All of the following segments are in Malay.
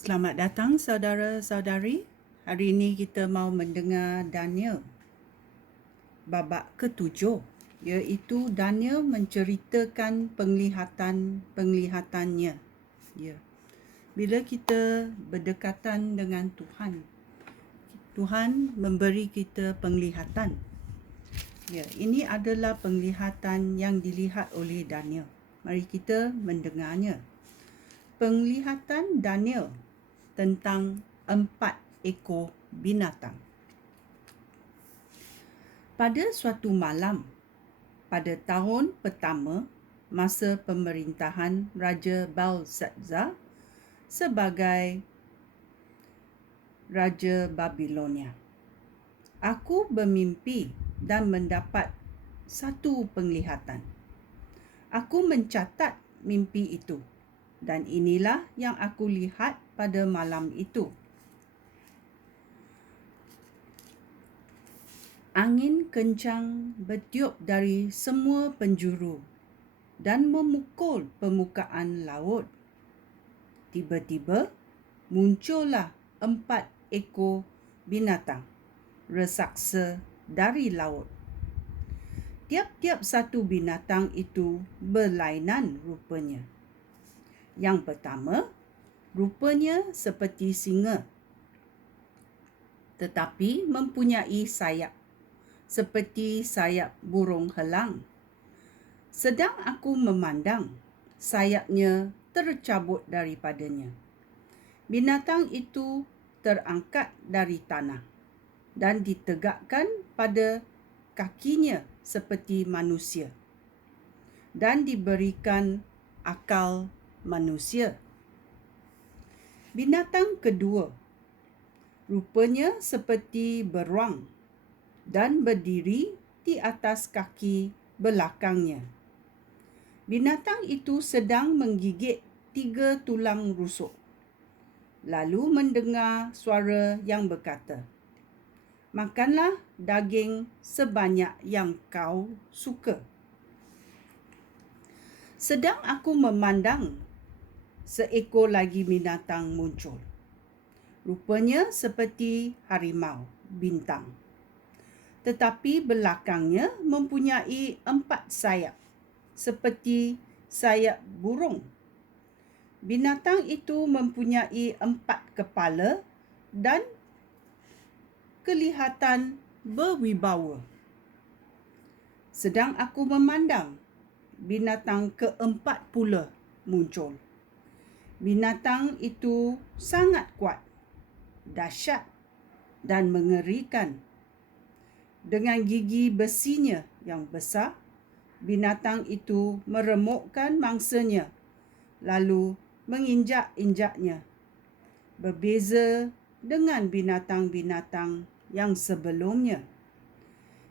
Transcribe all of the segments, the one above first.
Selamat datang saudara-saudari. Hari ini kita mau mendengar Daniel babak ke-7, iaitu Daniel menceritakan penglihatan-penglihatannya. Ya. Bila kita berdekatan dengan Tuhan, Tuhan memberi kita penglihatan. Ya, ini adalah penglihatan yang dilihat oleh Daniel. Mari kita mendengarnya. Penglihatan Daniel tentang 4 ekor binatang. Pada suatu malam, pada tahun pertama masa pemerintahan Raja Belshazzar sebagai Raja Babilonia, aku bermimpi dan mendapat satu penglihatan. Aku mencatat mimpi itu, dan inilah yang aku lihat pada malam itu. Angin kencang bertiup dari semua penjuru dan memukul permukaan laut. Tiba-tiba muncullah 4 ekor binatang raksasa dari laut. Tiap-tiap satu binatang itu berlainan rupanya. Yang pertama, rupanya seperti singa, tetapi mempunyai sayap seperti sayap burung helang. Sedang aku memandang, sayapnya tercabut daripadanya. Binatang itu terangkat dari tanah dan ditegakkan pada kakinya seperti manusia dan diberikan akal manusia. Binatang kedua rupanya seperti beruang dan berdiri di atas kaki belakangnya. Binatang itu sedang menggigit 3 tulang rusuk, lalu mendengar suara yang berkata, "Makanlah daging sebanyak yang kau suka." Sedang aku memandang, seekor lagi binatang muncul. Rupanya seperti harimau bintang, tetapi belakangnya mempunyai 4 sayap, seperti sayap burung. Binatang itu mempunyai 4 kepala dan kelihatan berwibawa. Sedang aku memandang, binatang keempat pula muncul. Binatang itu sangat kuat, dahsyat dan mengerikan. Dengan gigi besinya yang besar, binatang itu meremukkan mangsanya lalu menginjak-injaknya. Berbeza dengan binatang-binatang yang sebelumnya.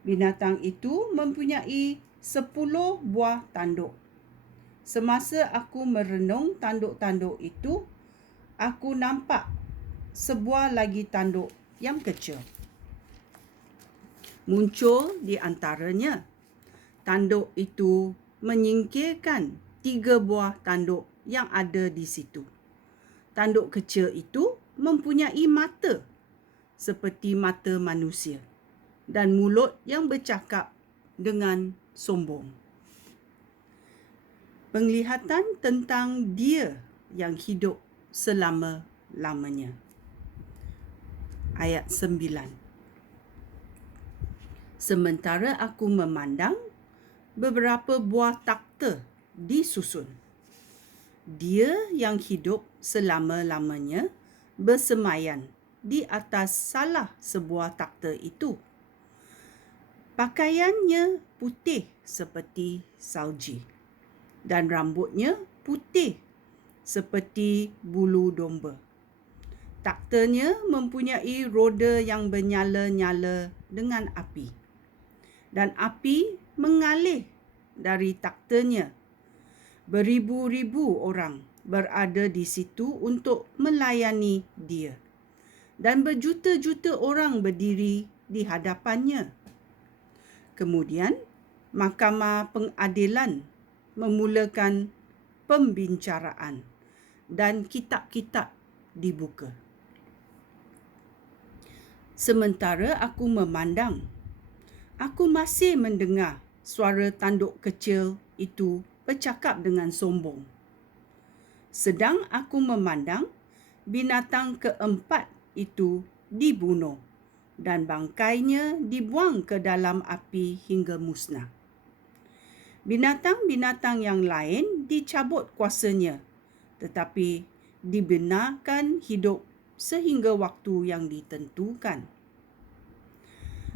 Binatang itu mempunyai 10 buah tanduk. Semasa aku merenung tanduk-tanduk itu, aku nampak sebuah lagi tanduk yang kecil muncul di antaranya. Tanduk itu menyingkirkan 3 buah tanduk yang ada di situ. Tanduk kecil itu mempunyai mata seperti mata manusia dan mulut yang bercakap dengan sombong. Penglihatan tentang Dia yang hidup selama-lamanya. Ayat 9. Sementara aku memandang, beberapa buah takhta disusun. Dia yang hidup selama-lamanya bersemaian di atas salah sebuah takhta itu. Pakaiannya putih seperti salji dan rambutnya putih seperti bulu domba. Takhtanya mempunyai roda yang bernyala-nyala dengan api, dan api mengalir dari takhtanya. Beribu-ribu orang berada di situ untuk melayani Dia, dan berjuta-juta orang berdiri di hadapannya. Kemudian, Mahkamah Pengadilan memulakan pembicaraan dan kitab-kitab dibuka. Sementara aku memandang, aku masih mendengar suara tanduk kecil itu bercakap dengan sombong. Sedang aku memandang, binatang keempat itu dibunuh dan bangkainya dibuang ke dalam api hingga musnah. Binatang-binatang yang lain dicabut kuasanya, tetapi dibenarkan hidup sehingga waktu yang ditentukan.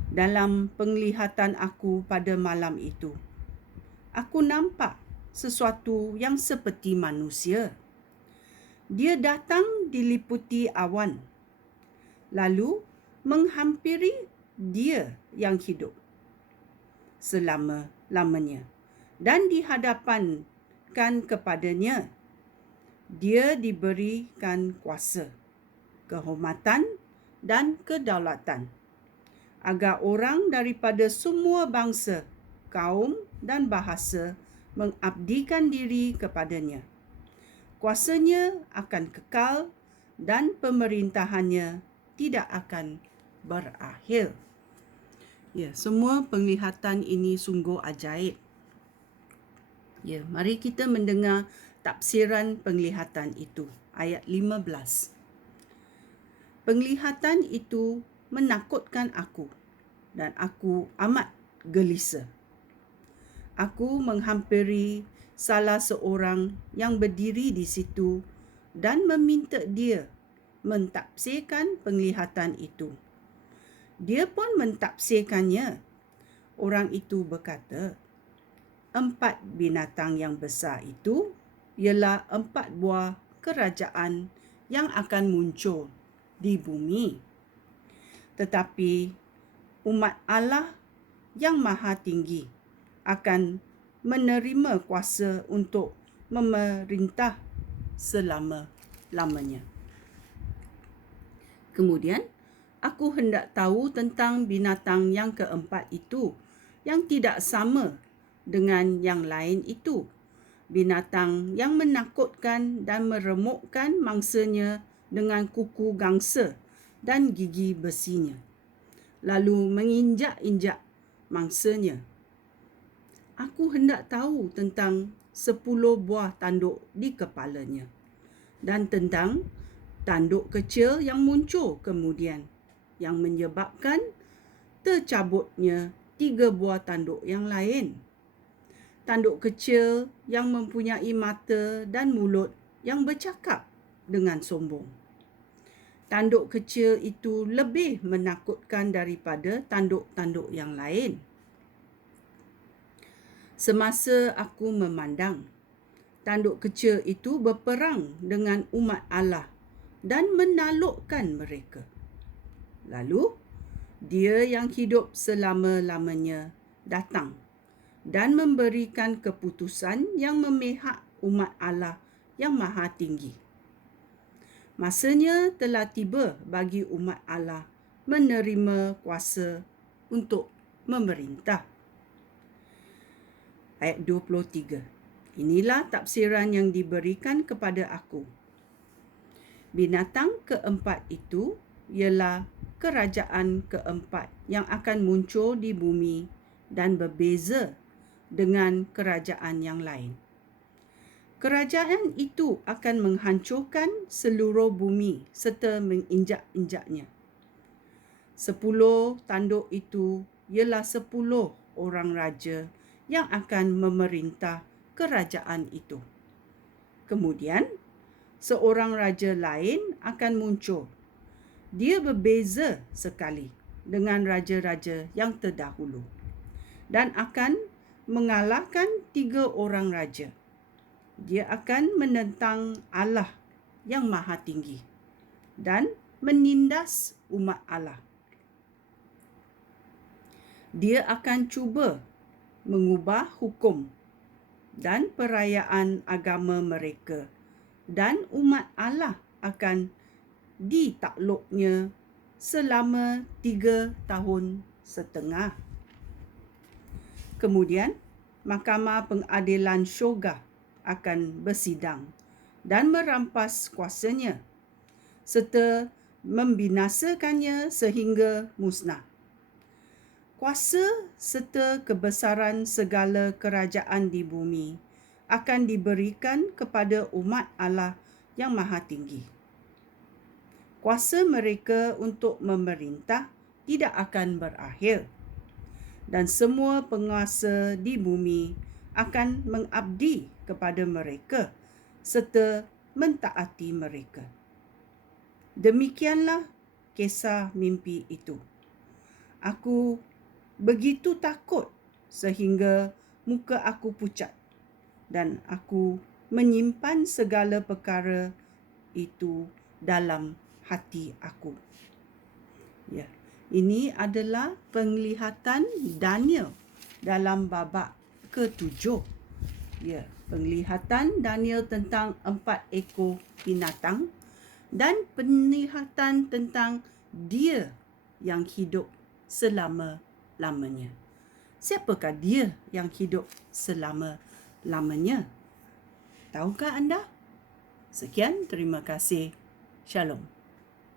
Dalam penglihatan aku pada malam itu, aku nampak sesuatu yang seperti manusia. Dia datang diliputi awan, lalu menghampiri dia yang hidup selama-lamanya, dan dihadapankan kepadanya. Dia diberikan kuasa, kehormatan dan kedaulatan, agar orang daripada semua bangsa, kaum dan bahasa mengabdikan diri kepadanya. Kuasanya akan kekal dan pemerintahannya tidak akan berakhir. Ya, semua penglihatan ini sungguh ajaib. Ya, mari kita mendengar tafsiran penglihatan itu. Ayat 15. Penglihatan itu menakutkan aku dan aku amat gelisah. Aku menghampiri salah seorang yang berdiri di situ dan meminta dia mentafsirkan penglihatan itu. Dia pun mentafsirkannya. Orang itu berkata, 4 binatang yang besar itu ialah 4 buah kerajaan yang akan muncul di bumi. Tetapi umat Allah yang Maha Tinggi akan menerima kuasa untuk memerintah selama-lamanya. Kemudian, aku hendak tahu tentang binatang yang keempat itu, yang tidak sama dengan yang lain itu. Binatang yang menakutkan dan meremukkan mangsanya dengan kuku gangsa dan gigi besinya, lalu menginjak-injak mangsanya. Aku hendak tahu tentang 10 buah tanduk di kepalanya dan tentang tanduk kecil yang muncul kemudian, yang menyebabkan tercabutnya 3 buah tanduk yang lain. Tanduk kecil yang mempunyai mata dan mulut yang bercakap dengan sombong. Tanduk kecil itu lebih menakutkan daripada tanduk-tanduk yang lain. Semasa aku memandang, tanduk kecil itu berperang dengan umat Allah dan menaklukkan mereka. Lalu, dia yang hidup selama-lamanya datang dan memberikan keputusan yang memihak umat Allah yang Maha Tinggi. Masanya telah tiba bagi umat Allah menerima kuasa untuk memerintah. Ayat 23. Inilah tafsiran yang diberikan kepada aku. Binatang keempat itu ialah kerajaan keempat yang akan muncul di bumi dan berbeza dengan kerajaan yang lain. Kerajaan itu akan menghancurkan seluruh bumi serta menginjak-injaknya. 10 tanduk itu ialah 10 orang raja yang akan memerintah kerajaan itu. Kemudian, seorang raja lain akan muncul. Dia berbeza sekali dengan raja-raja yang terdahulu dan akan mengalahkan 3 orang raja. Dia akan menentang Allah yang Maha Tinggi dan menindas umat Allah. Dia akan cuba mengubah hukum dan perayaan agama mereka, dan umat Allah akan ditakluknya selama 3 tahun setengah. Kemudian, Mahkamah Pengadilan Syurga akan bersidang dan merampas kuasanya. serta membinasakannya sehingga musnah. Kuasa serta kebesaran segala kerajaan di bumi akan diberikan kepada umat Allah yang Maha Tinggi. Kuasa mereka untuk memerintah tidak akan berakhir, dan semua penguasa di bumi akan mengabdi kepada mereka serta mentaati mereka. Demikianlah kisah mimpi itu. Aku begitu takut sehingga muka aku pucat, dan aku menyimpan segala perkara itu dalam hati aku. Ya, ini adalah penglihatan Daniel dalam babak ke-7. Ya, penglihatan Daniel tentang 4 ekor binatang dan penglihatan tentang dia yang hidup selama-lamanya. Siapakah dia yang hidup selama-lamanya? Tahukah anda? Sekian, terima kasih. Shalom.